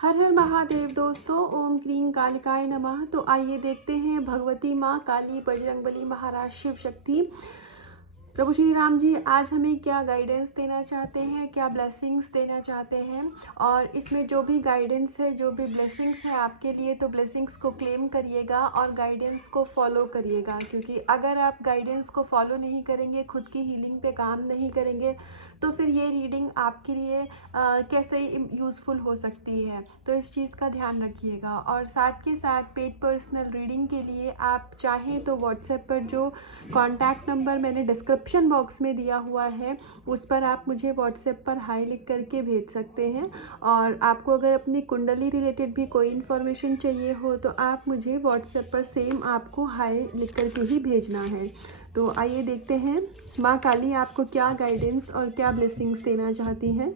हर हर महादेव दोस्तों, ओम क्लीं कालिकाय नमः। तो आइए देखते हैं भगवती माँ काली, बजरंगबली महाराज, शिव शक्ति, प्रभु श्री राम जी आज हमें क्या गाइडेंस देना चाहते हैं, क्या ब्लेसिंग्स देना चाहते हैं। और इसमें जो भी गाइडेंस है, जो भी ब्लेसिंग्स है आपके लिए, तो ब्लेसिंग्स को क्लेम करिएगा और गाइडेंस को फॉलो करिएगा। क्योंकि अगर आप गाइडेंस को फॉलो नहीं करेंगे, खुद की हीलिंग पे काम नहीं करेंगे, तो फिर ये रीडिंग आपके लिए कैसे यूज़फुल हो सकती है। तो इस चीज़ का ध्यान रखिएगा। और साथ के साथ पेड पर्सनल रीडिंग के लिए आप चाहें तो व्हाट्सएप पर जो कॉन्टैक्ट नंबर मैंने डिस्क्रिप्शन बॉक्स में दिया हुआ है, उस पर आप मुझे व्हाट्सएप पर हाई लिख करके भेज सकते हैं। और आपको अगर अपनी कुंडली रिलेटेड भी कोई इन्फॉर्मेशन चाहिए हो तो आप मुझे व्हाट्सएप पर सेम आपको हाई लिख करके ही भेजना है। तो आइए देखते हैं माँ काली आपको क्या गाइडेंस और क्या ब्लेसिंग्स देना चाहती हैं।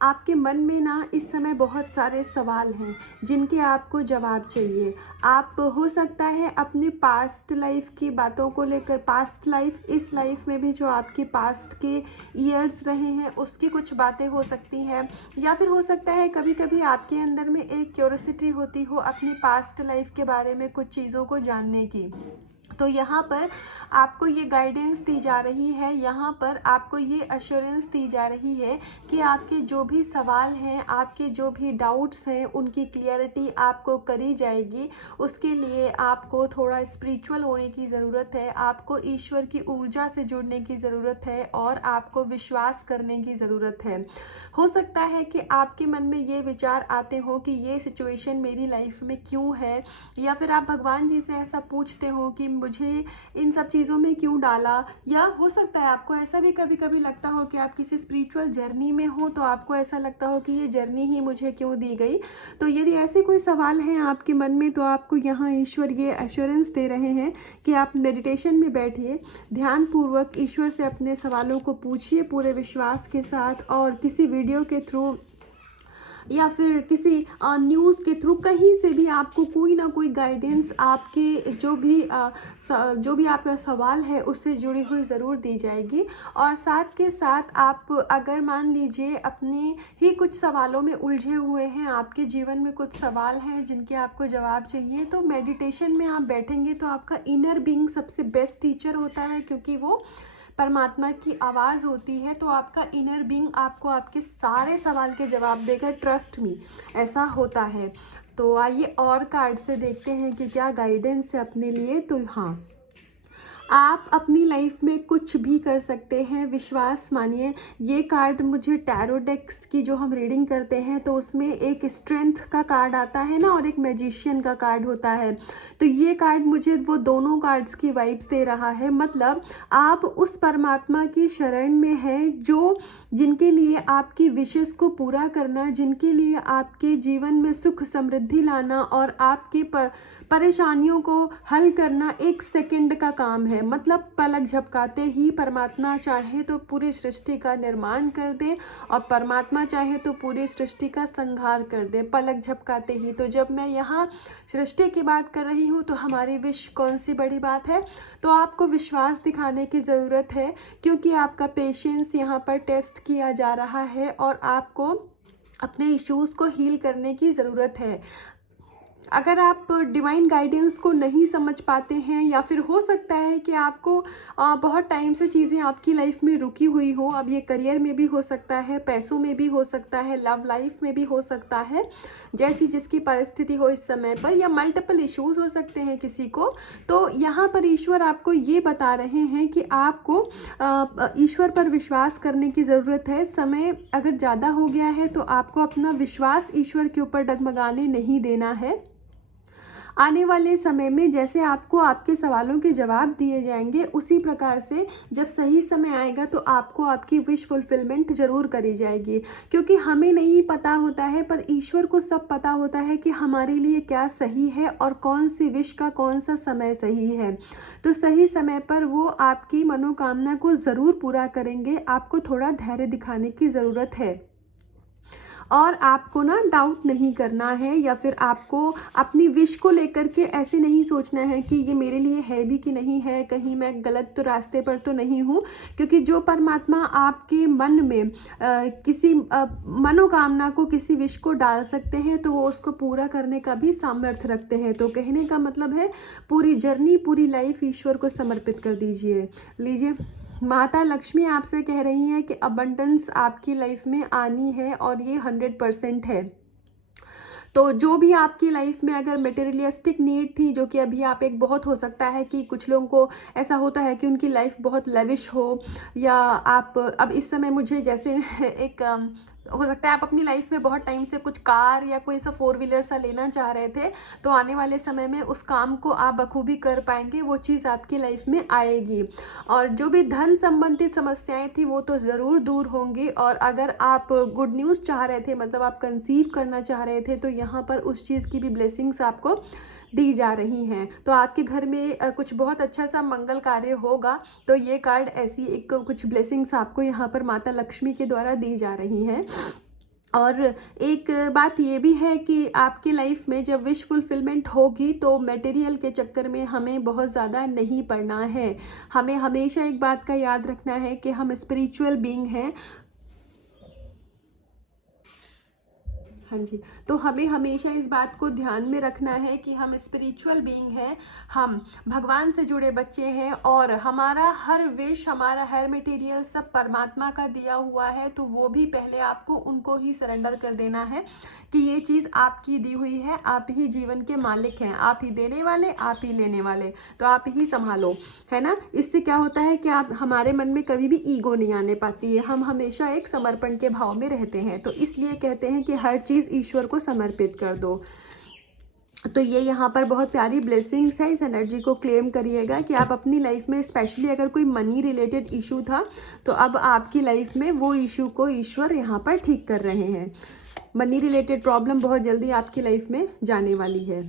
आपके मन में ना इस समय बहुत सारे सवाल हैं जिनके आपको जवाब चाहिए। आप हो सकता है अपने पास्ट लाइफ की बातों को लेकर, पास्ट लाइफ, इस लाइफ में भी जो आपकी पास्ट के ईयर्स रहे हैं उसकी कुछ बातें हो सकती हैं। या फिर हो सकता है कभी कभी आपके अंदर में एक क्यूरियोसिटी होती हो अपनी पास्ट लाइफ के बारे में, कुछ चीज़ों को जानने की। तो यहाँ पर आपको ये गाइडेंस दी जा रही है, यहाँ पर आपको ये अश्योरेंस दी जा रही है कि आपके जो भी सवाल हैं, आपके जो भी डाउट्स हैं, उनकी क्लियरिटी आपको करी जाएगी। उसके लिए आपको थोड़ा स्पिरिचुअल होने की ज़रूरत है, आपको ईश्वर की ऊर्जा से जुड़ने की ज़रूरत है और आपको विश्वास करने की ज़रूरत है। हो सकता है कि आपके मन में ये विचार आते हो कि ये सिचुएशन मेरी लाइफ में क्यों है, या फिर आप भगवान जी से ऐसा पूछते हो कि मुझे इन सब चीज़ों में क्यों डाला। या हो सकता है आपको ऐसा भी कभी कभी लगता हो कि आप किसी स्पिरिचुअल जर्नी में हो, तो आपको ऐसा लगता हो कि ये जर्नी ही मुझे क्यों दी गई। तो यदि ऐसे कोई सवाल हैं आपके मन में, तो आपको यहाँ ईश्वर ये एश्योरेंस दे रहे हैं कि आप मेडिटेशन में बैठिए, ध्यानपूर्वक ईश्वर से अपने सवालों को पूछिए पूरे विश्वास के साथ। और किसी वीडियो के थ्रू या फिर किसी न्यूज़ के थ्रू, कहीं से भी आपको कोई ना कोई गाइडेंस आपके जो भी आपका सवाल है उससे जुड़ी हुई ज़रूर दी जाएगी। और साथ के साथ आप अगर मान लीजिए अपने ही कुछ सवालों में उलझे हुए हैं, आपके जीवन में कुछ सवाल हैं जिनके आपको जवाब चाहिए, तो मेडिटेशन में आप बैठेंगे तो आपका इनर बीइंग सबसे बेस्ट टीचर होता है, क्योंकि वो परमात्मा की आवाज़ होती है। तो आपका इनर बीइंग आपको आपके सारे सवाल के जवाब देगा, ट्रस्ट मी, ऐसा होता है। तो आइए और कार्ड से देखते हैं कि क्या गाइडेंस है अपने लिए। तो हाँ, आप अपनी लाइफ में कुछ भी कर सकते हैं, विश्वास मानिए। ये कार्ड मुझे टैरो डेक्स की जो हम रीडिंग करते हैं तो उसमें एक स्ट्रेंथ का कार्ड आता है ना, और एक मैजिशियन का कार्ड होता है। तो ये कार्ड मुझे वो दोनों कार्ड्स की वाइब्स दे रहा है। मतलब आप उस परमात्मा की शरण में हैं जो जिनके लिए आपकी विशेष को पूरा करना, जिनके लिए आपके जीवन में सुख समृद्धि लाना और आपके परेशानियों को हल करना एक सेकंड का काम है। मतलब पलक झपकाते ही परमात्मा चाहे तो पूरी सृष्टि का निर्माण कर दे, और परमात्मा चाहे तो पूरी सृष्टि का संहार कर दे, पलक झपकाते ही। तो जब मैं यहाँ सृष्टि की बात कर रही हूँ तो हमारी विश कौन सी बड़ी बात है। तो आपको विश्वास दिखाने की ज़रूरत है, क्योंकि आपका पेशेंस यहाँ पर टेस्ट किया जा रहा है और आपको अपने इश्यूज़ को हील करने की ज़रूरत है। अगर आप डिवाइन गाइडेंस को नहीं समझ पाते हैं, या फिर हो सकता है कि आपको बहुत टाइम से चीज़ें आपकी लाइफ में रुकी हुई हो, अब ये करियर में भी हो सकता है, पैसों में भी हो सकता है, लव लाइफ में भी हो सकता है, जैसी जिसकी परिस्थिति हो इस समय पर, या मल्टीपल इश्यूज हो सकते हैं किसी को। तो यहाँ पर ईश्वर आपको ये बता रहे हैं कि आपको ईश्वर पर विश्वास करने की ज़रूरत है। समय अगर ज़्यादा हो गया है तो आपको अपना विश्वास ईश्वर के ऊपर डगमगाने नहीं देना है। आने वाले समय में जैसे आपको आपके सवालों के जवाब दिए जाएंगे, उसी प्रकार से जब सही समय आएगा तो आपको आपकी विश फुलफिलमेंट जरूर करी जाएगी। क्योंकि हमें नहीं पता होता है, पर ईश्वर को सब पता होता है कि हमारे लिए क्या सही है और कौन सी विश का कौन सा समय सही है। तो सही समय पर वो आपकी मनोकामना को ज़रूर पूरा करेंगे। आपको थोड़ा धैर्य दिखाने की ज़रूरत है। और आपको ना डाउट नहीं करना है, या फिर आपको अपनी विश को लेकर के ऐसे नहीं सोचना है कि ये मेरे लिए है भी कि नहीं है, कहीं मैं गलत तो रास्ते पर तो नहीं हूँ। क्योंकि जो परमात्मा आपके मन में किसी मनोकामना को, किसी विश को डाल सकते हैं, तो वो उसको पूरा करने का भी सामर्थ्य रखते हैं। तो कहने का मतलब है पूरी जर्नी, पूरी लाइफ ईश्वर को समर्पित कर दीजिए। लीजिए, माता लक्ष्मी आपसे कह रही हैं कि अबंडेंस आपकी लाइफ में आनी है और ये 100% है। तो जो भी आपकी लाइफ में अगर मटेरियलिस्टिक नीड थी, जो कि अभी आप एक बहुत हो सकता है कि कुछ लोगों को ऐसा होता है कि उनकी लाइफ बहुत लेविश हो, या आप अब इस समय मुझे जैसे एक हो सकता है आप अपनी लाइफ में बहुत टाइम से कुछ कार या कोई सा 4 व्हीलर सा लेना चाह रहे थे, तो आने वाले समय में उस काम को आप बखूबी कर पाएंगे, वो चीज़ आपकी लाइफ में आएगी। और जो भी धन संबंधित समस्याएं थी वो तो ज़रूर दूर होंगी। और अगर आप गुड न्यूज़ चाह रहे थे, मतलब आप कंसीव करना चाह रहे थे, तो यहाँ पर उस चीज़ की भी ब्लेसिंग्स आपको दी जा रही हैं। तो आपके घर में कुछ बहुत अच्छा सा मंगल कार्य होगा। तो ये कार्ड ऐसी एक कुछ ब्लेसिंग्स आपको यहाँ पर माता लक्ष्मी के द्वारा दी जा रही हैं। और एक बात ये भी है कि आपकी लाइफ में जब विश फुलफिलमेंट होगी तो मटेरियल के चक्कर में हमें बहुत ज़्यादा नहीं पड़ना है। हमें हमेशा एक बात का याद रखना है कि हम स्पिरिचुअल बीइंग हैं। हाँ जी, तो हमें हमेशा इस बात को ध्यान में रखना है कि हम स्पिरिचुअल बीइंग हैं, हम भगवान से जुड़े बच्चे हैं, और हमारा हर विश, हमारा हर मटेरियल सब परमात्मा का दिया हुआ है। तो वो भी पहले आपको उनको ही सरेंडर कर देना है कि ये चीज़ आपकी दी हुई है, आप ही जीवन के मालिक हैं, आप ही देने वाले, आप ही लेने वाले, तो आप ही संभालो, है ना। इससे क्या होता है कि आप, हमारे मन में कभी भी ईगो नहीं आने पाती है, हम हमेशा एक समर्पण के भाव में रहते हैं। तो इसलिए कहते हैं कि हर चीज़ ईश्वर को समर्पित कर दो। तो ये यहाँ पर बहुत प्यारी ब्लेसिंग्स है। इस एनर्जी को क्लेम करिएगा कि आप अपनी लाइफ में, स्पेशली अगर कोई मनी रिलेटेड इशू था, तो अब आपकी लाइफ में वो इशू को ईश्वर यहाँ पर ठीक कर रहे हैं। मनी रिलेटेड प्रॉब्लम बहुत जल्दी आपकी लाइफ में जाने वाली है।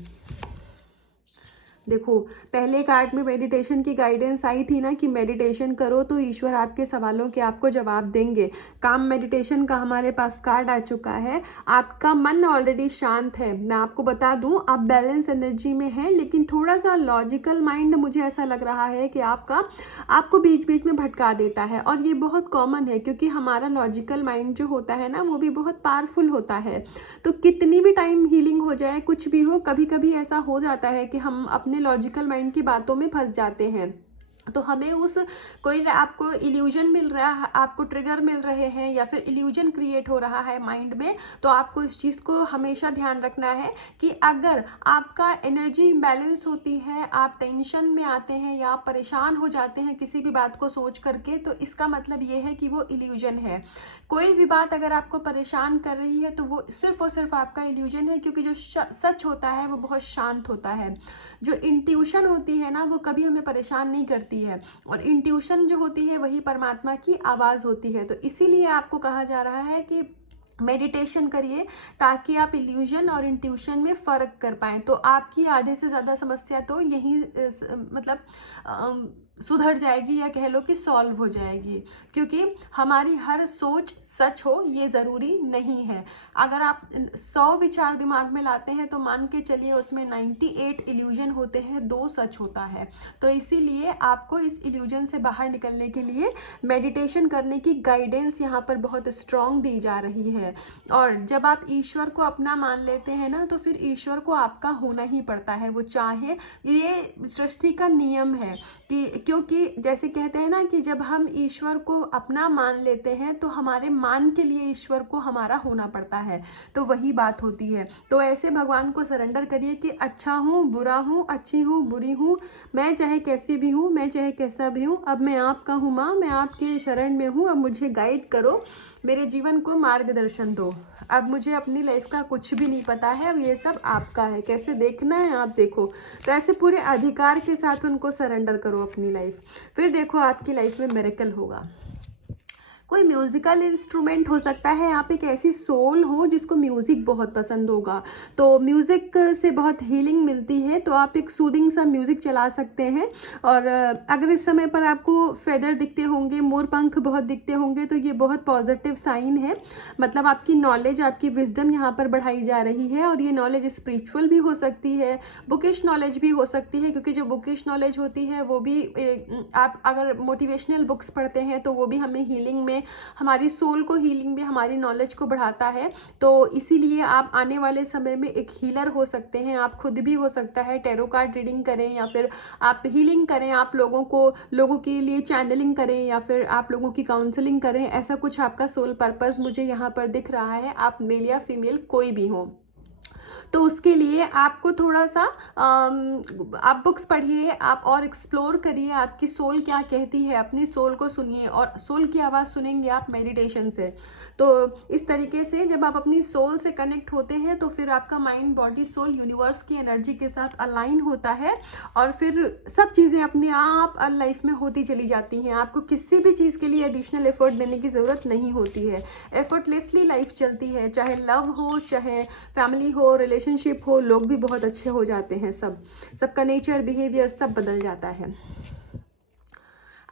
देखो, पहले कार्ड में मेडिटेशन की गाइडेंस आई थी ना कि मेडिटेशन करो तो ईश्वर आपके सवालों के आपको जवाब देंगे। काम मेडिटेशन का हमारे पास कार्ड आ चुका है। आपका मन ऑलरेडी शांत है। मैं आपको बता दूं, आप बैलेंस एनर्जी में हैं, लेकिन थोड़ा सा लॉजिकल माइंड मुझे ऐसा लग रहा है कि आपको बीच बीच में भटका देता है। और ये बहुत कॉमन है, क्योंकि हमारा लॉजिकल माइंड जो होता है ना, वो भी बहुत पावरफुल होता है। तो कितनी भी टाइम हीलिंग हो जाए, कुछ भी हो, कभी कभी ऐसा हो जाता है कि हम अपने लॉजिकल माइंड की बातों में फंस जाते हैं। तो हमें उस, कोई आपको इल्यूजन मिल रहा है, आपको ट्रिगर मिल रहे हैं, या फिर इल्यूजन क्रिएट हो रहा है माइंड में, तो आपको इस चीज़ को हमेशा ध्यान रखना है कि अगर आपका एनर्जी इम्बैलेंस होती है, आप टेंशन में आते हैं या आप परेशान हो जाते हैं किसी भी बात को सोच करके, तो इसका मतलब ये है कि वो इल्यूजन है। कोई भी बात अगर आपको परेशान कर रही है तो वो सिर्फ और सिर्फ आपका इल्यूजन है, क्योंकि जो सच होता है वो बहुत शांत होता है। जो इंट्यूशन होती है ना, वो कभी हमें परेशान नहीं करती है, और इंट्यूशन जो होती है वही परमात्मा की आवाज़ होती है। तो इसीलिए आपको कहा जा रहा है कि मेडिटेशन करिए, ताकि आप इल्यूजन और इंट्यूशन में फ़र्क कर पाएँ। तो आपकी आधे से ज़्यादा समस्या तो यही मतलब सुधर जाएगी, या कह लो कि सॉल्व हो जाएगी, क्योंकि हमारी हर सोच सच हो ये ज़रूरी नहीं है। अगर आप 100 विचार दिमाग में लाते हैं तो मान के चलिए उसमें 98 इल्यूजन होते हैं, 2 सच होता है। तो इसीलिए आपको इस इल्यूजन से बाहर निकलने के लिए मेडिटेशन करने की गाइडेंस यहाँ पर बहुत स्ट्रॉन्ग दी जा रही है। और जब आप ईश्वर को अपना मान लेते हैं ना, तो फिर ईश्वर को आपका होना ही पड़ता है, वो चाहे। ये सृष्टि का नियम है कि, क्योंकि जैसे कहते हैं ना कि जब हम ईश्वर को अपना मान लेते हैं तो हमारे मान के लिए ईश्वर को हमारा होना पड़ता है। तो वही बात होती है। तो ऐसे भगवान को सरेंडर करिए कि अच्छा हूँ, बुरा हूँ, अच्छी हूँ, बुरी हूँ, मैं चाहे कैसी भी हूँ, मैं चाहे कैसा भी हूँ, अब मैं आपका हूँ माँ, मैं आपके शरण में हूँ, अब मुझे गाइड करो, मेरे जीवन को मार्गदर्शन दो। अब मुझे अपनी लाइफ का कुछ भी नहीं पता है, अब ये सब आपका है, कैसे देखना है आप देखो। तो ऐसे पूरे अधिकार के साथ उनको सरेंडर करो अपनी लाइफ, फिर देखो आपकी लाइफ में मिरेकल होगा। कोई म्यूज़िकल इंस्ट्रूमेंट हो सकता है, आप एक ऐसी सोल हो जिसको म्यूज़िक बहुत पसंद होगा, तो म्यूज़िक से बहुत हीलिंग मिलती है, तो आप एक सूदिंग सा म्यूज़िक चला सकते हैं। और अगर इस समय पर आपको फेदर दिखते होंगे, मोर पंख बहुत दिखते होंगे, तो ये बहुत पॉजिटिव साइन है। मतलब आपकी नॉलेज, आपकी विजडम यहाँ पर बढ़ाई जा रही है, और ये नॉलेज स्पिरिचुअल भी हो सकती है, बुकिश नॉलेज भी हो सकती है, क्योंकि जो बुकिश नॉलेज होती है वो भी आप अगर मोटिवेशनल बुक्स पढ़ते हैं तो वो भी हमें हीलिंग में, हमारी सोल को हीलिंग में, हमारी नॉलेज को बढ़ाता है। तो इसीलिए आप आने वाले समय में एक हीलर हो सकते हैं। आप खुद भी हो सकता है टैरो कार्ड रीडिंग करें, या फिर आप हीलिंग करें, आप लोगों के लिए चैनलिंग करें, या फिर आप लोगों की काउंसलिंग करें। ऐसा कुछ आपका सोल पर्पस मुझे यहाँ पर दिख रहा है, आप मेल या फीमेल कोई भी हो। तो उसके लिए आपको थोड़ा सा आप बुक्स पढ़िए, आप और एक्सप्लोर करिए, आपकी सोल क्या कहती है, अपनी सोल को सुनिए, और सोल की आवाज़ सुनेंगे आप मेडिटेशन से। तो इस तरीके से जब आप अपनी सोल से कनेक्ट होते हैं तो फिर आपका माइंड, बॉडी, सोल यूनिवर्स की एनर्जी के साथ अलाइन होता है, और फिर सब चीज़ें अपने आप लाइफ में होती चली जाती हैं। आपको किसी भी चीज़ के लिए एडिशनल एफर्ट देने की ज़रूरत नहीं होती है, एफर्टलेसली लाइफ चलती है। चाहे लव हो, चाहे फैमिली हो, रिलेशनशिप हो, लोग भी बहुत अच्छे हो जाते हैं। सबका नेचर, बिहेवियर सब बदल जाता है।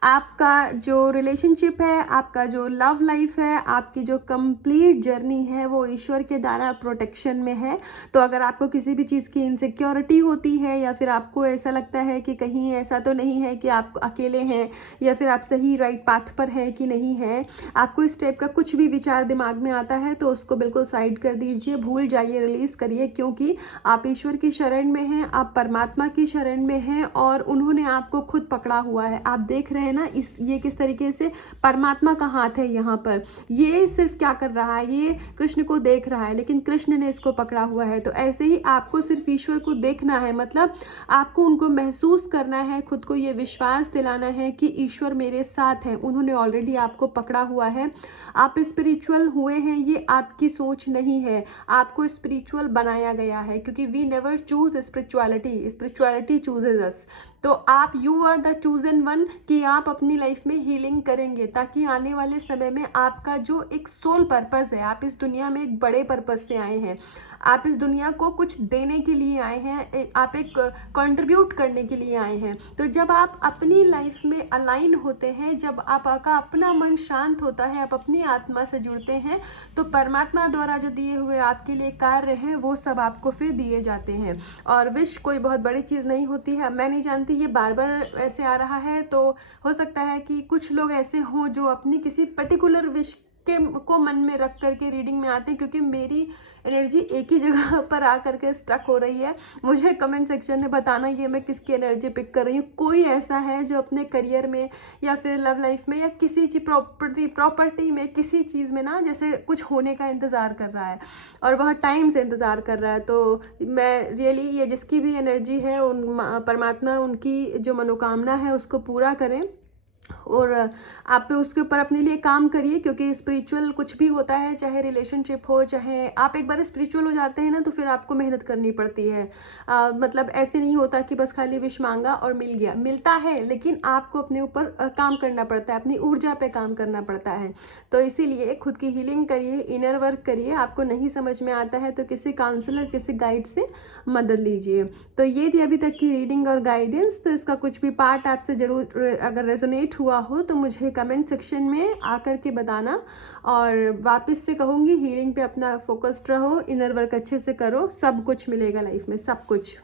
आपका जो रिलेशनशिप है, आपका जो लव लाइफ है, आपकी जो कंप्लीट जर्नी है वो ईश्वर के द्वारा प्रोटेक्शन में है। तो अगर आपको किसी भी चीज़ की इनसिक्योरिटी होती है, या फिर आपको ऐसा लगता है कि कहीं ऐसा तो नहीं है कि आप अकेले हैं, या फिर आप सही राइट पाथ पर है कि नहीं है, आपको इस टाइप का कुछ भी विचार दिमाग में आता है तो उसको बिल्कुल साइड कर दीजिए, भूल जाइए, रिलीज़ करिए, क्योंकि आप ईश्वर की शरण में हैं, आप परमात्मा की शरण में हैं, और उन्होंने आपको खुद पकड़ा हुआ है। आप देख रहे हैं ना ये किस तरीके से परमात्मा का हाथ है यहाँ पर। ये सिर्फ क्या कर रहा है, ये कृष्ण को देख रहा है, लेकिन कृष्ण ने इसको पकड़ा हुआ है। तो ऐसे ही आपको सिर्फ ईश्वर को देखना है, मतलब आपको उनको महसूस करना है, खुद को ये विश्वास दिलाना है कि ईश्वर मेरे साथ है, उन्होंने ऑलरेडी आपको पकड़ा हुआ है। आप स्पिरिचुअल हुए हैं, ये आपकी सोच नहीं है, आपको स्पिरिचुअल बनाया गया है, क्योंकि we never choose spirituality, spirituality chooses us. तो आप you are the chosen one, कि आप अपनी लाइफ में हीलिंग करेंगे, ताकि आने वाले समय में आपका जो एक सोल पर्पस है, आप इस दुनिया में एक बड़े पर्पस से आए हैं, आप इस दुनिया को कुछ देने के लिए आए हैं, आप एक कंट्रीब्यूट करने के लिए आए हैं। तो जब आप अपनी लाइफ में अलाइन होते हैं, जब आपका अपना मन शांत होता है, आप अपनी आत्मा से जुड़ते हैं, तो परमात्मा द्वारा जो दिए हुए आपके लिए कार्य हैं वो सब आपको फिर दिए जाते हैं। और विश कोई बहुत बड़ी चीज़ नहीं होती है। मैं नहीं जानती ये बार बार ऐसे आ रहा है, तो हो सकता है कि कुछ लोग ऐसे हों जो अपनी किसी पर्टिकुलर विश को मन में रख करके रीडिंग में आते हैं, क्योंकि मेरी एनर्जी एक ही जगह पर आ करके स्टक हो रही है। मुझे कमेंट सेक्शन में बताना ये मैं किसकी एनर्जी पिक कर रही हूँ। कोई ऐसा है जो अपने करियर में, या फिर लव लाइफ में, या किसी चीज प्रॉपर्टी में, किसी चीज़ में ना जैसे कुछ होने का इंतज़ार कर रहा है, और बहुत टाइम से इंतज़ार कर रहा है। तो मैं रियली ये जिसकी भी एनर्जी है, उन परमात्मा उनकी जो मनोकामना है उसको पूरा करें, और आप उसके ऊपर अपने लिए काम करिए, क्योंकि स्पिरिचुअल कुछ भी होता है, चाहे रिलेशनशिप हो, चाहे आप एक बार स्पिरिचुअल हो जाते हैं ना तो फिर आपको मेहनत करनी पड़ती है। मतलब ऐसे नहीं होता कि बस खाली विश मांगा और मिल गया, मिलता है, लेकिन आपको अपने ऊपर काम करना पड़ता है, अपनी ऊर्जा पे काम करना पड़ता है। तो इसीलिए खुद की हीलिंग करिए, इनर वर्क करिए। आपको नहीं समझ में आता है तो किसी काउंसलर, किसी गाइड से मदद लीजिए। तो ये थी अभी तक की रीडिंग और गाइडेंस। तो इसका कुछ भी पार्ट आपसे जरूर अगर रेजोनेट हुआ हो तो मुझे कमेंट सेक्शन में आकर के बताना, और वापस से कहूँगी हीलिंग पे अपना फोकस्ड रहो, इनर वर्क अच्छे से करो, सब कुछ मिलेगा लाइफ में, सब कुछ।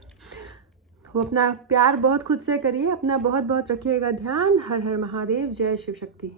वो अपना प्यार बहुत खुद से करिए, अपना बहुत बहुत रखिएगा ध्यान। हर हर महादेव, जय शिव शक्ति।